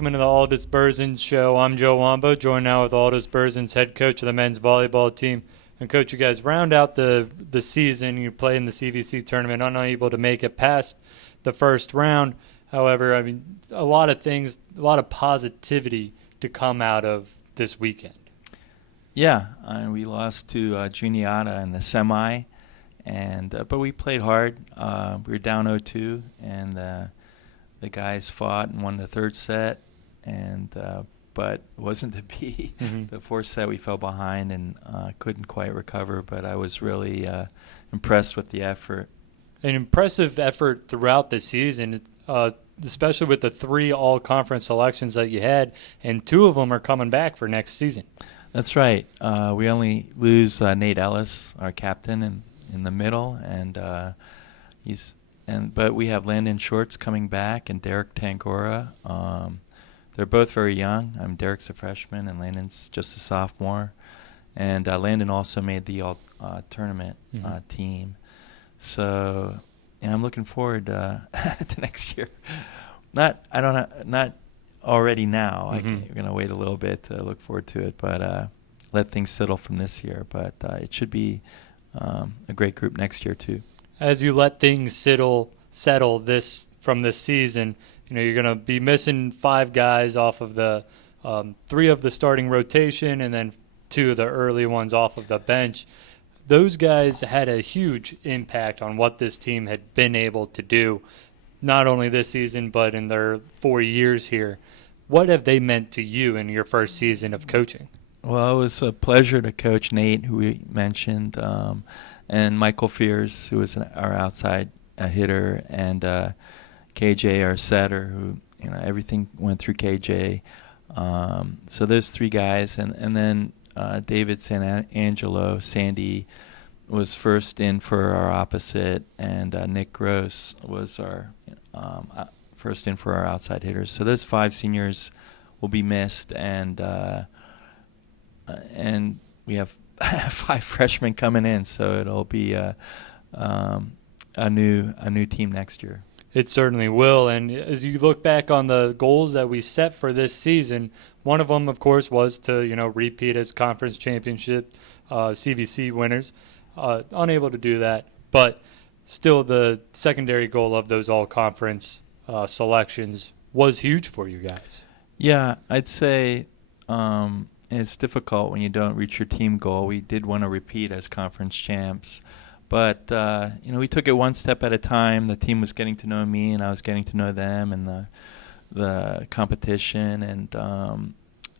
welcome into the Aldis Berzins show. I'm Joe Wambo, joined now with Aldis Berzins, head coach of the men's volleyball team. And coach, you guys round out the season. You play in the CVC tournament, unable to make it past the first round. However, I mean, a lot of things, a lot of positivity to come out of this weekend. Yeah, we lost to Juniata in the semi, but we played hard. We were down 0-2, and the guys fought and won the third set, but it wasn't to be. The fourth set we fell behind and couldn't quite recover, but I was really impressed with the effort. An impressive effort throughout the season, especially with the 3 all-conference selections that you had, and 2 of them are coming back for next season. That's right. We only lose Nate Ellis, our captain, in the middle, but we have Landon Shorts coming back and Derek Tangora. They're both very young. Derek's a freshman and Landon's just a sophomore. And Landon also made the all-tournament team. So I'm looking forward to next year. Not already now. We're going to wait a little bit to look forward to it, but let things settle from this year. But it should be a great group next year too. As you let things settle from this season, you're going to be missing 5 guys off of the 3 of the starting rotation and then 2 of the early ones off of the bench. Those guys had a huge impact on what this team had been able to do, not only this season but in their 4 years here. What have they meant to you in your first season of coaching? Well, it was a pleasure to coach Nate, who we mentioned, and Michael Fears, who was our outside hitter, and KJ, our setter, who everything went through KJ. So those 3 guys, and then David San Angelo, Sandy, was first in for our opposite, and Nick Gross was our first in for our outside hitters. So those 5 seniors will be missed, and we have 5 freshmen coming in, so it'll be a new team next year. It certainly will. And as you look back on the goals that we set for this season, one of them, of course, was to repeat as conference championship CVC winners. Unable to do that, but still the secondary goal of those all-conference selections was huge for you guys. Yeah, I'd say it's difficult when you don't reach your team goal. We did want to repeat as conference champs. But, we took it one step at a time. The team was getting to know me, and I was getting to know them and the competition. And,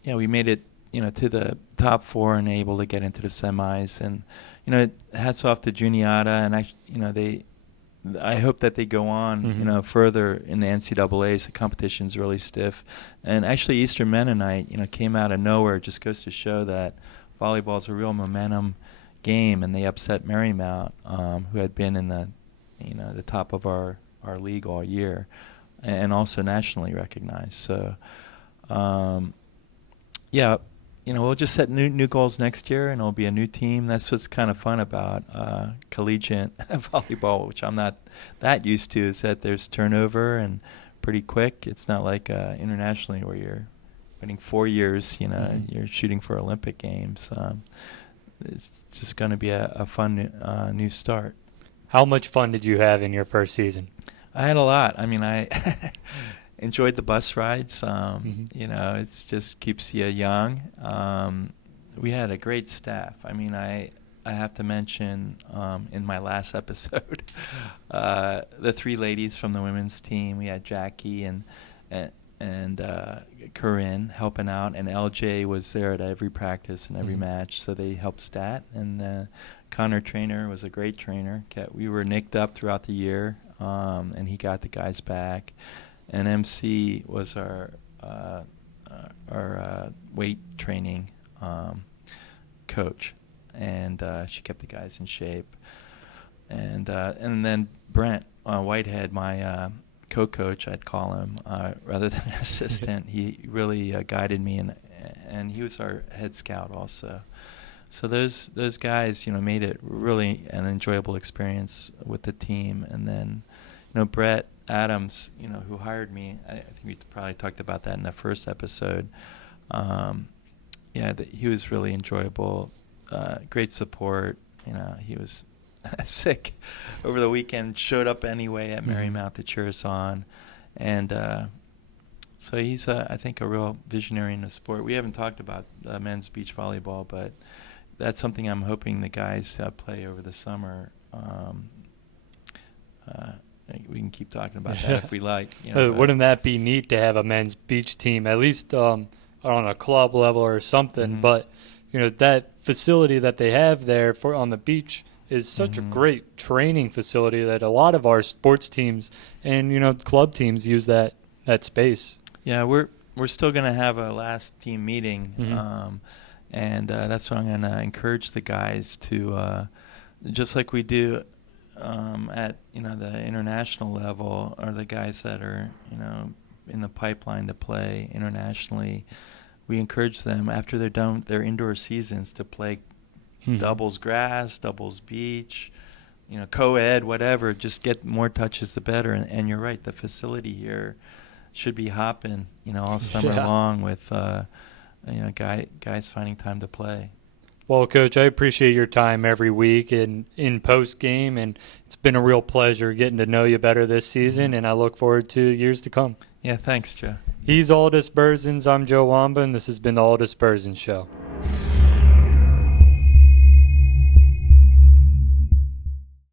we made it, to the top 4 and able to get into the semis. And, hats off to Juniata. And, I hope that they go on, further in the NCAAs. The competition's really stiff. And actually, Eastern Mennonite, came out of nowhere. It just goes to show that volleyball's a real momentum game, and they upset Marymount, who had been in the top of our league all year, and also nationally recognized. So, we'll just set new goals next year, and it'll be a new team. That's what's kind of fun about collegiate volleyball, which I'm not that used to, is that there's turnover and pretty quick. It's not like internationally where you're winning 4 years. You're shooting for Olympic games. It's just going to be a fun new start. How much fun did you have in your first season? I had a lot. I enjoyed the bus rides. It just keeps you young. We had a great staff. I have to mention in my last episode the 3 ladies from the women's team. We had Jackie and Corinne helping out, and LJ was there at every practice and every match, so they helped stat. And Connor Trainer was a great trainer. We were nicked up throughout the year, and he got the guys back. And MC was our weight training coach, and she kept the guys in shape. And then Brent Whitehead, my co-coach, I'd call him, rather than an assistant. He really guided me, and he was our head scout also. So those guys, made it really an enjoyable experience with the team. And then, Brett Adams, who hired me, I think we probably talked about that in the first episode. He was really enjoyable. Great support. He was sick over the weekend, showed up anyway at Marymount to cheer us on. And so he's, I think, a real visionary in the sport. We haven't talked about men's beach volleyball, but that's something I'm hoping the guys play over the summer. We can keep talking about that if we like. Wouldn't that be neat to have a men's beach team, at least on a club level or something? But that facility that they have there on the beach is such a great training facility that a lot of our sports teams and club teams use that space. Yeah, we're still going to have a last team meeting, and that's what I'm going to encourage the guys to, just like we do at the international level, are the guys that are in the pipeline to play internationally. We encourage them after they're done their indoor seasons to play doubles grass, doubles beach, co-ed, whatever. Just get more touches, the better. And you're right, the facility here should be hopping, all summer long with guys finding time to play. Well, Coach, I appreciate your time every week and in post game, and it's been a real pleasure getting to know you better this season, and I look forward to years to come. Yeah, thanks, Joe. He's Aldis Berzins. I'm Joe Wamba, and this has been the Aldis Berzins Show.